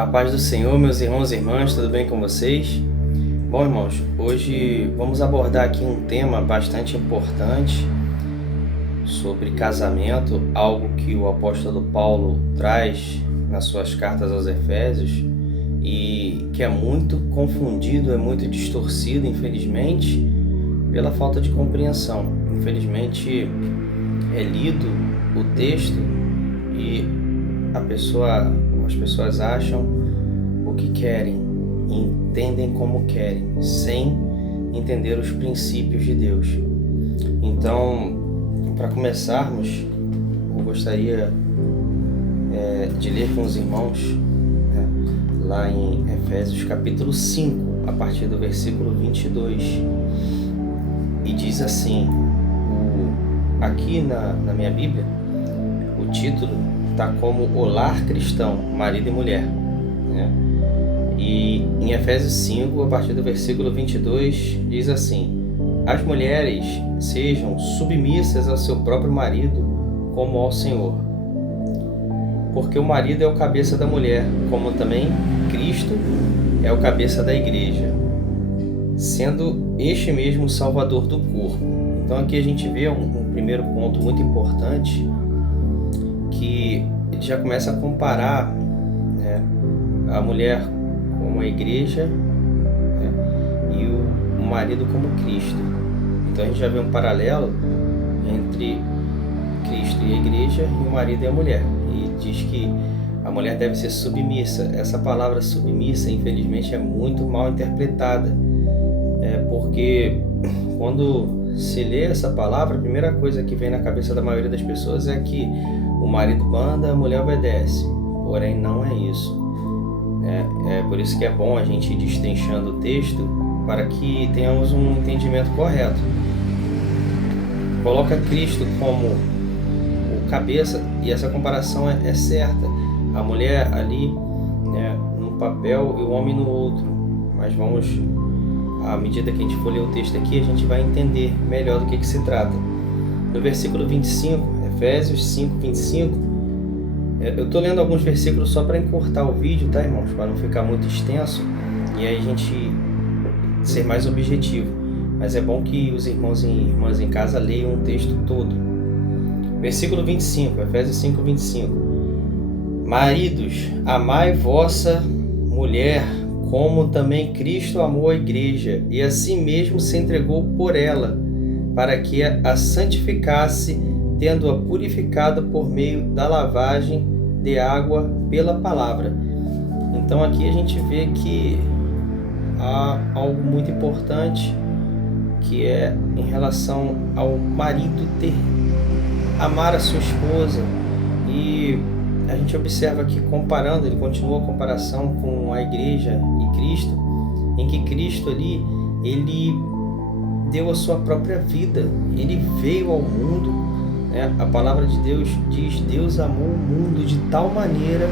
A paz do Senhor, meus irmãos e irmãs, tudo bem com vocês? Bom, irmãos, hoje vamos abordar aqui um tema bastante importante sobre casamento, algo que o apóstolo Paulo traz nas suas cartas aos Efésios e que é muito confundido, é muito distorcido, infelizmente, pela falta de compreensão. Infelizmente, é lido o texto e as pessoas acham o que querem, entendem como querem, sem entender os princípios de Deus. Então, para começarmos, eu gostaria de ler com os irmãos, lá em Efésios capítulo 5, a partir do versículo 22. E diz assim, aqui na minha Bíblia, o título está como O Lar Cristão, Marido e Mulher. E em Efésios 5, a partir do versículo 22, diz assim: As mulheres sejam submissas ao seu próprio marido como ao Senhor. Porque o marido é o cabeça da mulher, como também Cristo é o cabeça da igreja, sendo este mesmo o salvador do corpo. Então aqui a gente vê um primeiro ponto muito importante, que ele já começa a comparar a mulher como a igreja e o marido como Cristo. Então a gente já vê um paralelo entre Cristo e a igreja e o marido e a mulher. E diz que a mulher deve ser submissa. Essa palavra submissa, infelizmente, é muito mal interpretada. Porque quando se lê essa palavra, a primeira coisa que vem na cabeça da maioria das pessoas é que o marido manda, a mulher obedece. Porém, não é isso. É por isso que é bom a gente ir destrinchando o texto para que tenhamos um entendimento correto. Coloca Cristo como o cabeça, e essa comparação é certa. A mulher ali num papel e o homem no outro. Mas à medida que a gente for ler o texto aqui, a gente vai entender melhor do que se trata. No versículo 25, Efésios 5, 25, eu estou lendo alguns versículos só para encurtar o vídeo, tá, irmãos? Para não ficar muito extenso e aí a gente ser mais objetivo. Mas é bom que os irmãos e irmãs em casa leiam o texto todo. Versículo 25, Efésios 5, 25. Maridos, amai vossa mulher, como também Cristo amou a igreja, e assim mesmo se entregou por ela, para que a santificasse, tendo-a purificado por meio da lavagem de água pela palavra. Então aqui a gente vê que há algo muito importante, que é em relação ao marido amar a sua esposa. E a gente observa aqui, comparando, ele continua a comparação com a igreja e Cristo, em que Cristo ali, ele deu a sua própria vida, ele veio ao mundo. A palavra de Deus diz: Deus amou o mundo de tal maneira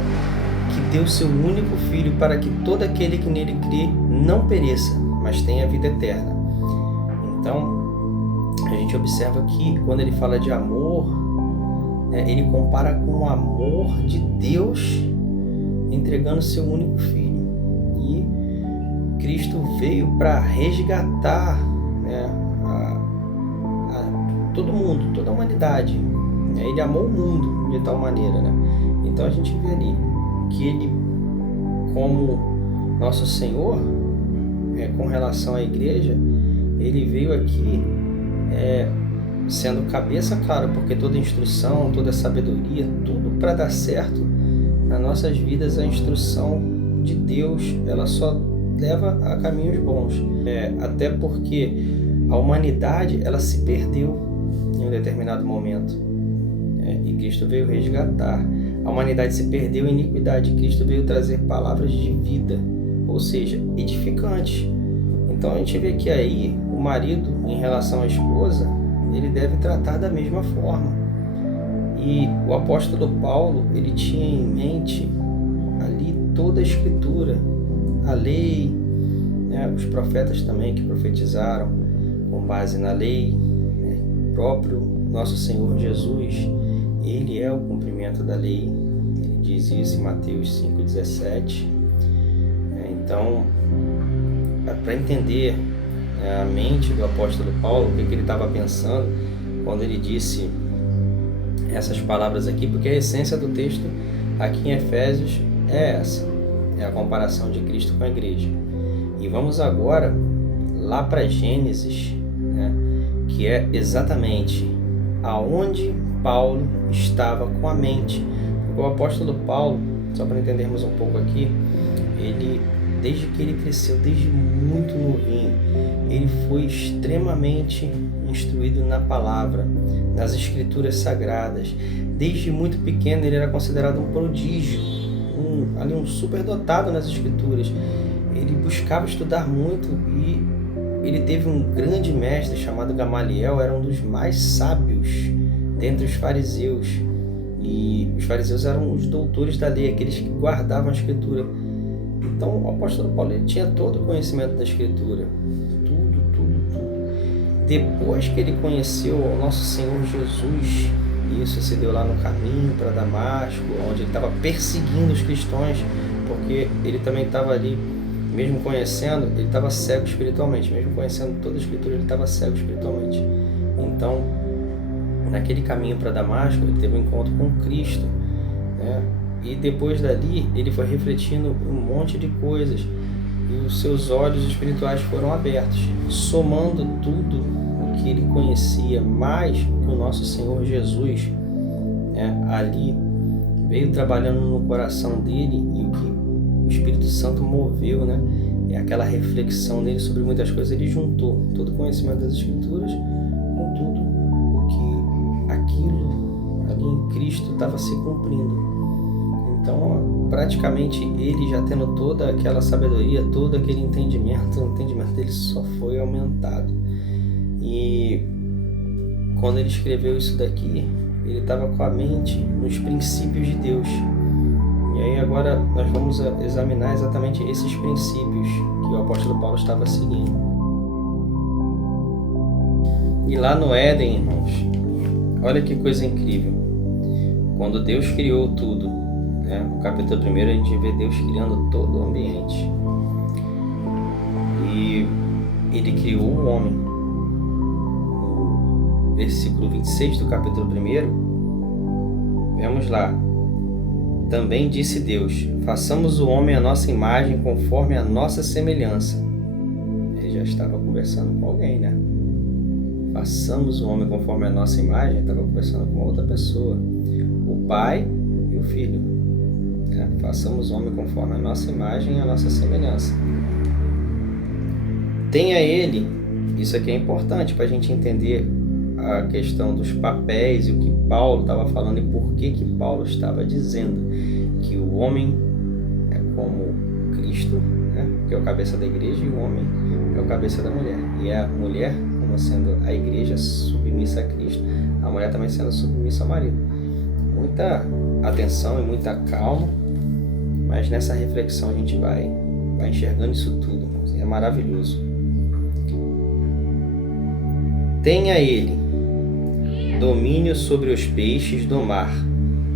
que deu seu único Filho, para que todo aquele que nele crê não pereça, mas tenha vida eterna. Então, a gente observa que quando ele fala de amor, ele compara com o amor de Deus entregando seu único Filho. E Cristo veio para resgatar todo mundo, toda a humanidade. Ele amou o mundo de tal maneira. Então a gente vê ali que ele, como nosso Senhor, com relação à igreja, ele veio aqui sendo cabeça, claro, porque toda instrução, toda sabedoria, tudo para dar certo nas nossas vidas, a instrução de Deus, ela só leva a caminhos bons. Até porque a humanidade, ela se perdeu em um determinado momento, e Cristo veio resgatar. A humanidade se perdeu em iniquidade, Cristo veio trazer palavras de vida, ou seja, edificantes. Então a gente vê que aí o marido, em relação à esposa, ele deve tratar da mesma forma. E o apóstolo Paulo, ele tinha em mente ali toda a escritura, a lei, os profetas também que profetizaram com base na lei, o próprio nosso Senhor Jesus, ele é o cumprimento da lei. Ele diz isso em Mateus 5,17. Então, para entender a mente do apóstolo Paulo, o que ele estava pensando quando ele disse essas palavras aqui, porque a essência do texto aqui em Efésios é essa, é a comparação de Cristo com a igreja. E vamos agora lá para Gênesis, né, que é exatamente aonde Paulo estava com a mente. Porque o apóstolo Paulo, só para entendermos um pouco aqui, ele, desde que ele cresceu, desde muito novinho, ele foi extremamente instruído na palavra, nas escrituras sagradas. Desde muito pequeno ele era considerado um prodígio, um superdotado nas escrituras. Ele buscava estudar muito e ele teve um grande mestre chamado Gamaliel, era um dos mais sábios dentre os fariseus. E os fariseus eram os doutores da lei, aqueles que guardavam a escritura. Então o apóstolo Paulo ele tinha todo o conhecimento da escritura, tudo. Depois que ele conheceu o nosso Senhor Jesus, isso se deu lá no caminho para Damasco, onde ele estava perseguindo os cristãos, porque ele também estava ali, mesmo conhecendo, ele estava cego espiritualmente, mesmo conhecendo toda a escritura, ele estava cego espiritualmente. Então, naquele caminho para Damasco, ele teve um encontro com Cristo, né? E depois dali, ele foi refletindo um monte de coisas, e os seus olhos espirituais foram abertos, somando tudo o que ele conhecia, mais que o nosso Senhor Jesus, né, ali veio trabalhando no coração dele, e o que o Espírito Santo moveu, né, é aquela reflexão dele sobre muitas coisas. Ele juntou todo o conhecimento das Escrituras com tudo o que aquilo ali em Cristo estava se cumprindo. Então, praticamente, ele já tendo toda aquela sabedoria, todo aquele entendimento, o entendimento dele só foi aumentado. E quando ele escreveu isso daqui, ele estava com a mente nos princípios de Deus. E aí agora nós vamos examinar exatamente esses princípios que o apóstolo Paulo estava seguindo. E lá no Éden, irmãos, olha que coisa incrível. Quando Deus criou tudo, no capítulo 1 a gente vê Deus criando todo o ambiente. E ele criou o homem. No versículo 26 do capítulo 1, vemos lá. Também disse Deus: façamos o homem à nossa imagem, conforme a nossa semelhança. Ele já estava conversando com alguém, né? Façamos o homem conforme a nossa imagem, estava conversando com outra pessoa. O pai e o filho. Façamos o homem conforme a nossa imagem e a nossa semelhança. Tenha ele, isso aqui é importante para a gente entender a questão dos papéis e o que Paulo estava falando e por que Paulo estava dizendo que o homem é como Cristo, que é o cabeça da igreja, e o homem é o cabeça da mulher. E a mulher, como sendo a igreja submissa a Cristo, a mulher também sendo submissa ao marido. Muita atenção e muita calma, mas nessa reflexão a gente vai enxergando isso tudo, irmãos, é maravilhoso. Tenha ele domínio sobre os peixes do mar,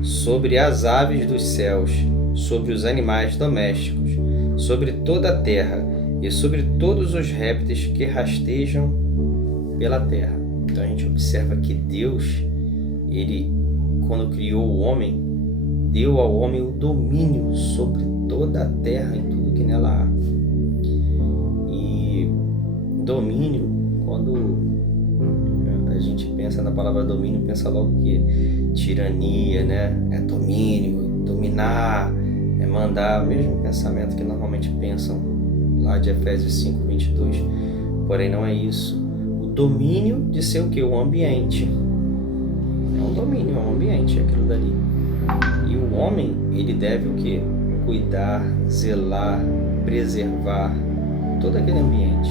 sobre as aves dos céus, sobre os animais domésticos, sobre toda a terra e sobre todos os répteis que rastejam pela terra. Então a gente observa que Deus, ele, quando criou o homem, deu ao homem o domínio sobre toda a terra e tudo que nela há. E domínio, quando a gente pensa na palavra domínio, pensa logo que tirania, né? É domínio, dominar, é mandar, o mesmo pensamento que normalmente pensam lá de Efésios 5:22. Porém não é isso. O domínio de ser o que? O ambiente. É um domínio, é um ambiente, aquilo dali. E o homem, ele deve o quê? Cuidar, zelar, preservar todo aquele ambiente.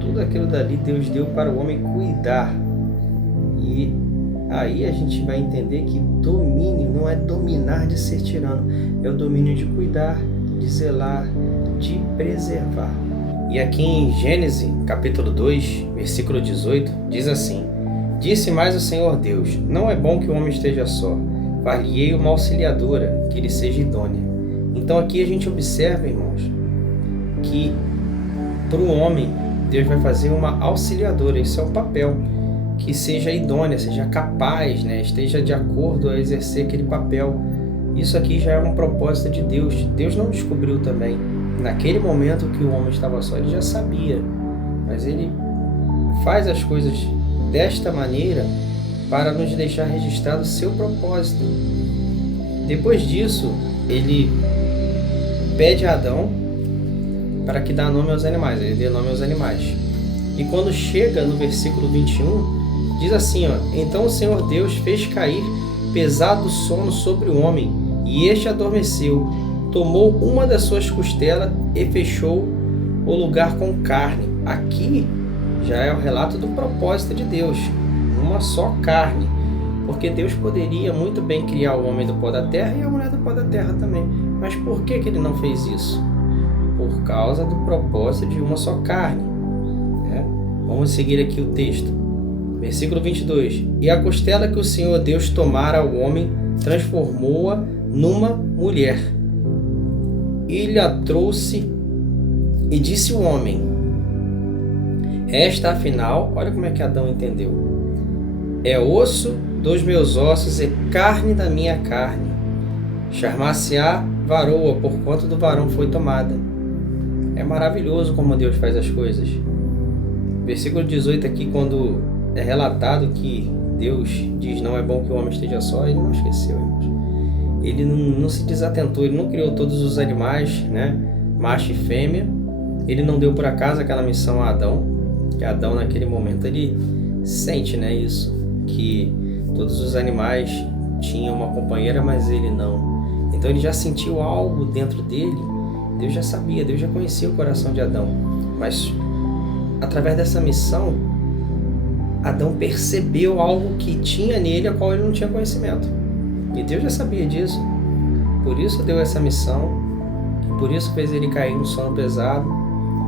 Tudo aquilo dali Deus deu para o homem cuidar. E aí a gente vai entender que domínio não é dominar de ser tirano, é o domínio de cuidar, de zelar, de preservar. E aqui em Gênesis, capítulo 2, versículo 18, diz assim: disse mais o Senhor Deus: não é bom que o homem esteja só. Far-lhe-ei uma auxiliadora, que lhe seja idônea. Então aqui a gente observa, irmãos, que para o homem Deus vai fazer uma auxiliadora. Isso é um papel que seja idônea, seja capaz, né? Esteja de acordo a exercer aquele papel. Isso aqui já é um propósito de Deus. Deus não descobriu também. Naquele momento que o homem estava só, ele já sabia. Mas ele faz as coisas desta maneira para nos deixar registrado o seu propósito. Depois disso, ele pede a Adão para que dê nome aos animais. Ele dê nome aos animais. E quando chega no versículo 21, diz assim, ó: então o Senhor Deus fez cair pesado sono sobre o homem, e este adormeceu. Tomou uma das suas costelas e fechou o lugar com carne. Aqui já é o relato do propósito de Deus, uma só carne. Porque Deus poderia muito bem criar o homem do pó da terra e a mulher do pó da terra também. Mas por que ele não fez isso? Por causa do propósito de uma só carne. Vamos seguir aqui o texto. Versículo 22. E a costela que o Senhor Deus tomara ao homem, transformou-a numa mulher. E lhe a trouxe, e disse o homem: esta, afinal, olha como é que Adão entendeu: é osso dos meus ossos e carne da minha carne. Chamar-se-á varoa, por quanto do varão foi tomada. É maravilhoso como Deus faz as coisas. Versículo 18 aqui, quando é relatado que Deus diz: não é bom que o homem esteja só, ele não esqueceu, irmãos. Ele não se desatentou, ele não criou todos os animais, né, macho e fêmea. Ele não deu por acaso aquela missão a Adão, que Adão naquele momento ele sente, né, isso, que todos os animais tinham uma companheira, mas ele não. Então ele já sentiu algo dentro dele. Deus já sabia, Deus já conhecia o coração de Adão, mas através dessa missão, Adão percebeu algo que tinha nele, a qual ele não tinha conhecimento. E Deus já sabia disso. Por isso deu essa missão, por isso fez ele cair no sono pesado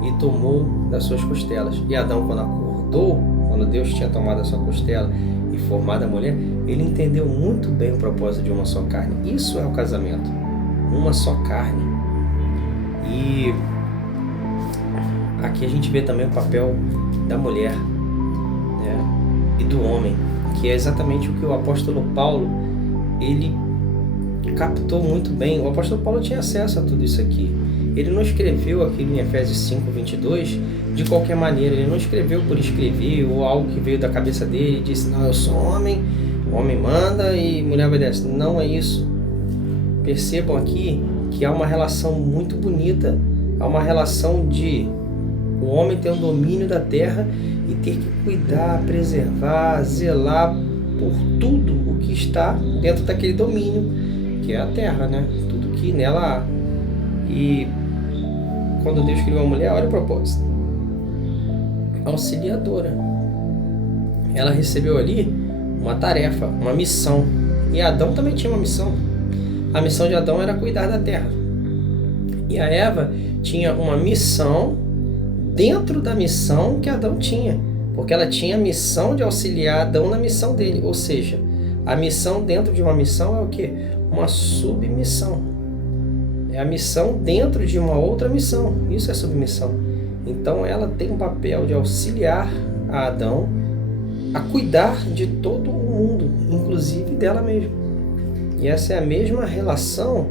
e tomou das suas costelas. E Adão, quando acordou, quando Deus tinha tomado a sua costela e formado a mulher, ele entendeu muito bem o propósito de uma só carne. Isso é o casamento, uma só carne. E aqui a gente vê também o papel da mulher, né, e do homem, que é exatamente o que o apóstolo Paulo, ele captou muito bem. O apóstolo Paulo tinha acesso a tudo isso aqui. Ele não escreveu aquilo em Efésios 5:22 de qualquer maneira. Ele não escreveu por escrever ou algo que veio da cabeça dele e disse: não, eu sou homem, o homem manda e mulher obedece. Não é isso. Percebam aqui que há uma relação muito bonita. Há uma relação de o homem ter um domínio da terra e ter que cuidar, preservar, zelar por tudo o que está dentro daquele domínio, que é a terra, né? Tudo que nela há. E quando Deus criou a mulher, olha o propósito: auxiliadora. Ela recebeu ali uma tarefa, uma missão. E Adão também tinha uma missão. A missão de Adão era cuidar da terra. E a Eva tinha uma missão dentro da missão que Adão tinha, porque ela tinha a missão de auxiliar Adão na missão dele. Ou seja, a missão dentro de uma missão é o quê? Uma submissão. É a missão dentro de uma outra missão. Isso é submissão. Então ela tem um papel de auxiliar a Adão a cuidar de todo o mundo, inclusive dela mesma. E essa é a mesma relação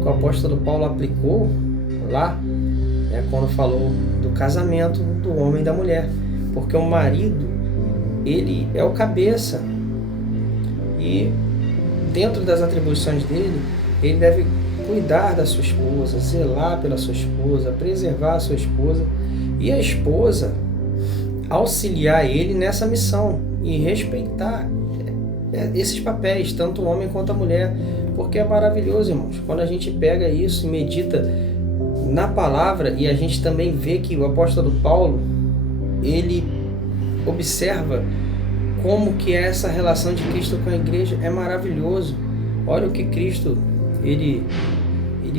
que o apóstolo Paulo aplicou lá, né, quando falou do casamento do homem e da mulher. Porque o marido, ele é o cabeça. E dentro das atribuições dele, ele deve cuidar da sua esposa, zelar pela sua esposa, preservar a sua esposa. E a esposa auxiliar ele nessa missão e respeitar esses papéis, tanto o homem quanto a mulher. Porque é maravilhoso, irmãos, quando a gente pega isso e medita na palavra, e a gente também vê que o apóstolo Paulo, ele observa como que é essa relação de Cristo com a igreja. É maravilhoso. Olha o que Cristo ele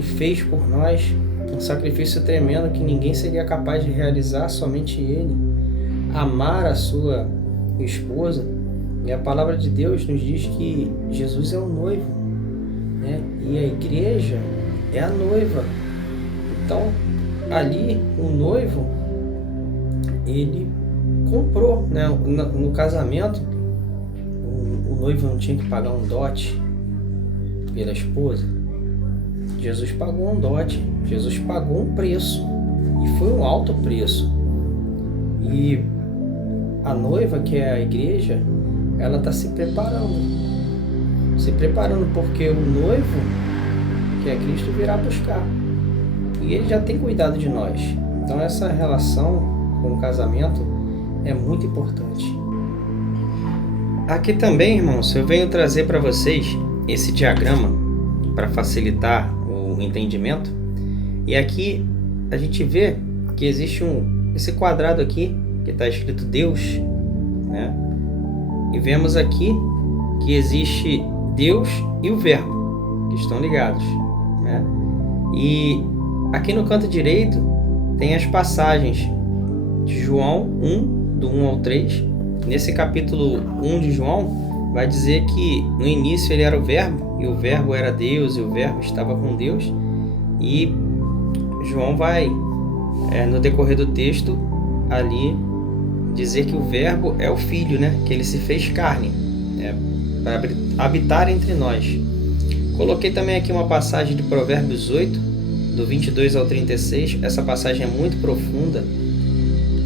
fez por nós, um sacrifício tremendo que ninguém seria capaz de realizar, somente ele. Amar a sua esposa. E a palavra de Deus nos diz que Jesus é o noivo, né? E a igreja é a noiva. Então, ali, o noivo, ele comprou, né? No casamento, o noivo não tinha que pagar um dote pela esposa. Jesus pagou um dote, Jesus pagou um preço, e foi um alto preço. E a noiva, que é a igreja, ela está se preparando porque o noivo, que é Cristo, virá buscar, e ele já tem cuidado de nós. Então essa relação com o casamento é muito importante. Aqui também, irmãos, eu venho trazer para vocês esse diagrama para facilitar o entendimento. E aqui a gente vê que existe esse quadrado aqui que está escrito Deus, né? E vemos aqui que existe Deus e o Verbo, que estão ligados, né? E aqui no canto direito tem as passagens de João 1, do 1 ao 3. Nesse capítulo 1 de João, vai dizer que no início ele era o Verbo, e o Verbo era Deus, e o Verbo estava com Deus. E João vai, no decorrer do texto, ali dizer que o Verbo é o Filho, né? Que ele se fez carne, para habitar entre nós. Coloquei também aqui uma passagem de Provérbios 8, do 22 ao 36. Essa passagem é muito profunda.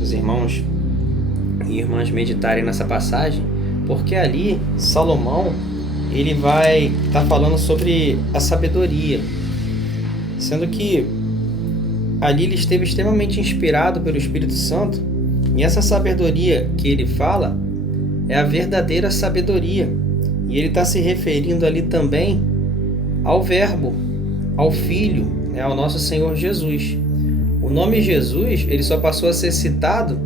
Os irmãos e irmãs meditarem nessa passagem, porque ali Salomão, ele vai estar falando sobre a sabedoria, sendo que ali ele esteve extremamente inspirado pelo Espírito Santo, e essa sabedoria que ele fala é a verdadeira sabedoria, e ele está se referindo ali também ao Verbo, ao Filho, ao nosso Senhor Jesus. O nome Jesus, ele só passou a ser citado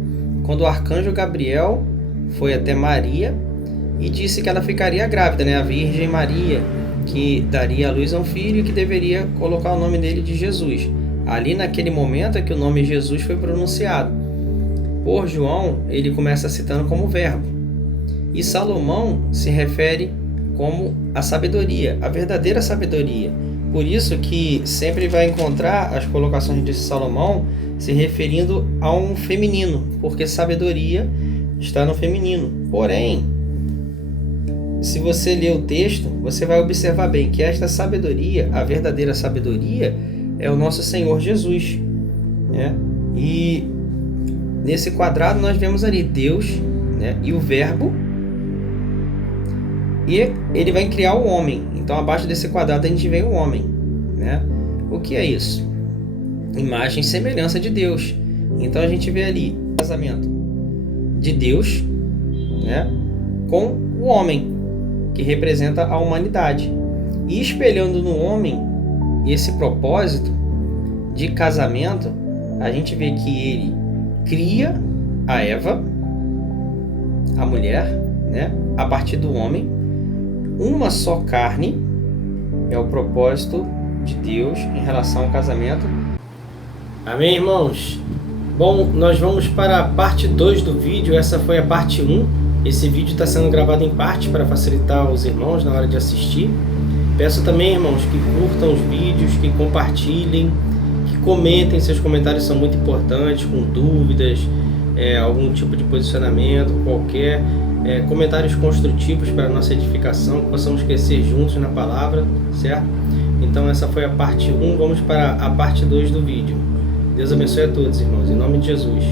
quando o arcanjo Gabriel foi até Maria e disse que ela ficaria grávida, a Virgem Maria, que daria à luz a um filho e que deveria colocar o nome dele de Jesus. Ali naquele momento é que o nome Jesus foi pronunciado. Por João, ele começa citando como Verbo. E Salomão se refere como a sabedoria, a verdadeira sabedoria. Por isso que sempre vai encontrar as colocações de Salomão se referindo a um feminino, porque sabedoria está no feminino. Porém, se você ler o texto, você vai observar bem que esta sabedoria, a verdadeira sabedoria, é o nosso Senhor Jesus, né? E nesse quadrado nós vemos ali Deus, né? E o Verbo, e ele vai criar o homem. Então abaixo desse quadrado a gente vê o homem, né? O que é isso? Imagem e semelhança de Deus. Então a gente vê ali o casamento de Deus, né, com o homem, que representa a humanidade, e espelhando no homem esse propósito de casamento, a gente vê que ele cria a Eva, a mulher, né, a partir do homem. Uma só carne é o propósito de Deus em relação ao casamento. Amém, irmãos? Bom, nós vamos para a parte 2 do vídeo. Essa foi a parte 1. Esse vídeo está sendo gravado em parte para facilitar os irmãos na hora de assistir. Peço também, irmãos, que curtam os vídeos, que compartilhem, que comentem. Seus comentários são muito importantes, com dúvidas, algum tipo de posicionamento, qualquer comentários construtivos para a nossa edificação, que possamos crescer juntos na palavra, certo? Então essa foi a parte 1, vamos para a parte 2 do vídeo. Deus abençoe a todos, irmãos, em nome de Jesus.